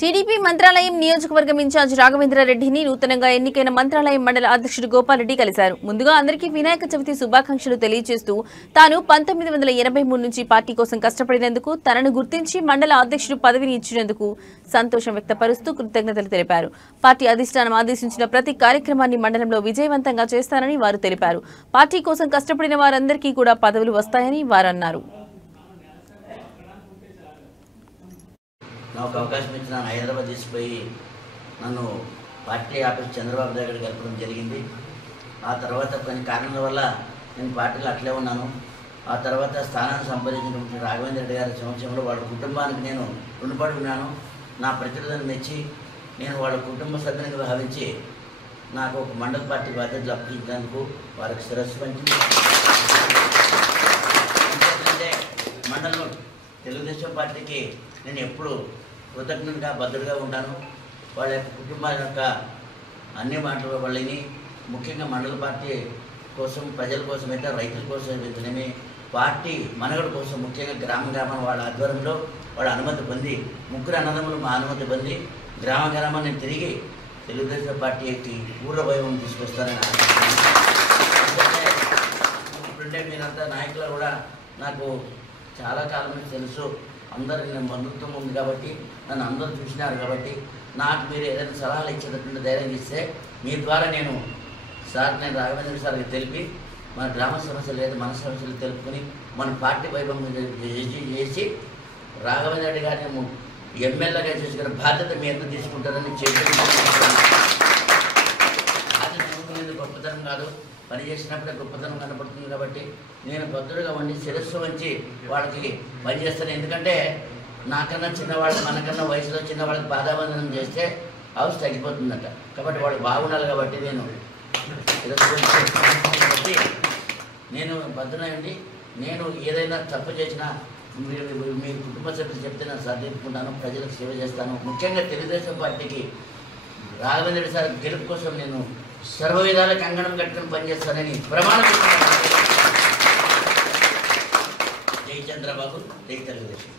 TDP Mantralayam నియోజకవర్గం incharge రాఘవేంద్రారెడ్డిని నూతనంగా ఎన్నికైన మంత్రాలయం మండల అధ్యక్షుడు గోపాల్రెడ్డి కలిశారు. ముందుగా అందరికీ వినాయక చవితి శుభాకాంక్షలు తెలియజేస్తూ తాను 1983 నుంచి పార్టీ కోసం కష్టపడినందుకు తనను గుర్తించి మండల అధ్యక్షుడు పదవిని ఇచ్చినందుకు సంతోషం వ్యక్తపరుస్తూ కృతజ్ఞతలు తెలిపారు. పార్టీ అధిష్టానం ఆదేశించిన ప్రతి కార్యక్రమాన్ని మండలంలో విజయవంతంగా చేస్తానని వారు తెలిపారు. పార్టీ కోసం కష్టపడిన వారందరికీ కూడా పదవులు వస్తాయని వారు అన్నారు. నాకు అవకాశం ఇచ్చిన హైదరాబాద్ తీసుకుపోయి నన్ను పార్టీ ఆఫీస్ చంద్రబాబు దగ్గరికి వెళ్ళడం జరిగింది. ఆ తర్వాత కొన్ని కారణాల వల్ల నేను పార్టీలో అట్లే ఉన్నాను. ఆ తర్వాత స్థానాన్ని సంపాదించినటువంటి రాఘవేంద్ర రెడ్డి గారి సంవత్సరంలో వాళ్ళ కుటుంబానికి నేను రుణపడి ఉన్నాను. నా ప్రతినిధులను మెచ్చి నేను వాళ్ళ కుటుంబ సభ్యునిగా భావించి నాకు ఒక మండల పార్టీ బాధ్యతలు అప్పగించినందుకు వారికి శిరస్సు పంచి మండలంలో తెలుగుదేశం పార్టీకి నేను ఎప్పుడు కృతజ్ఞతగా భద్రగా ఉంటాను. వాళ్ళ యొక్క కుటుంబాల యొక్క అన్ని మాటలు వాళ్ళని ముఖ్యంగా మండల పార్టీ కోసం ప్రజల కోసం అయితే రైతుల కోసం అయితేనేమి పార్టీ మనుగడ కోసం ముఖ్యంగా గ్రామం వాళ్ళ ఆధ్వర్యంలో వాళ్ళ అనుమతి పొంది ముగ్గురు అన్నదమ్ములు మా అనుమతి పొంది గ్రామాన్ని తిరిగి తెలుగుదేశం పార్టీకి పూర్వ వైభవం తీసుకొస్తారని ఇప్పుడుంటే మీరంతా నాయకులు కూడా నాకు చాలా కాలం నుంచి తెలుసు. అందరూ నేను బంధుత్వం ఉంది కాబట్టి నన్ను అందరూ చూసినారు కాబట్టి నాకు మీరు ఏదైనా సలహాలు ఇచ్చేటటువంటి ధైర్యం ఇస్తే మీ ద్వారా నేను రాఘవేంద్ర సార్కి తెలిపి మన గ్రామ సమస్యలు లేదా మన సమస్యలు తెలుపుకొని మన పార్టీ వైభవం చేసి రాఘవేంద్ర రెడ్డి గారిని ఎమ్మెల్యేగా చేసుకునే బాధ్యత మీ ఎంత తీసుకుంటారని చెప్పి బాధ్యత గొప్పతనం కాదు, పని చేసినప్పుడే గొప్పతనం కనపడుతుంది. కాబట్టి నేను భద్రుగా ఉండి శిరస్సు వంచి వాళ్ళకి పనిచేస్తాను. ఎందుకంటే నాకన్నా చిన్నవాళ్ళకి మనకన్నా వయసులో చిన్నవాళ్ళకి పాదాబంధనం చేస్తే హౌస్ తగ్గిపోతుందట. కాబట్టి వాళ్ళు బాగుండాలి కాబట్టి నేను శిరస్సు వంచి నేను భద్రమై ఉండి నేను ఏదైనా తప్పు చేసినా మీ కుటుంబ సభ్యులు చెప్తే నేను సర్దించుకుంటాను, ప్రజలకు సేవ చేస్తాను. ముఖ్యంగా తెలుగుదేశం పార్టీకి రాఘవేంద్ర రెడ్డి సార్ గెలుపు కోసం నేను సర్వ విధాలకు కంగణం కట్టుకుని పనిచేస్తానని ప్రమాణం చేస్తున్నాను. జై చంద్రబాబు, జై తెలుగుదేశం.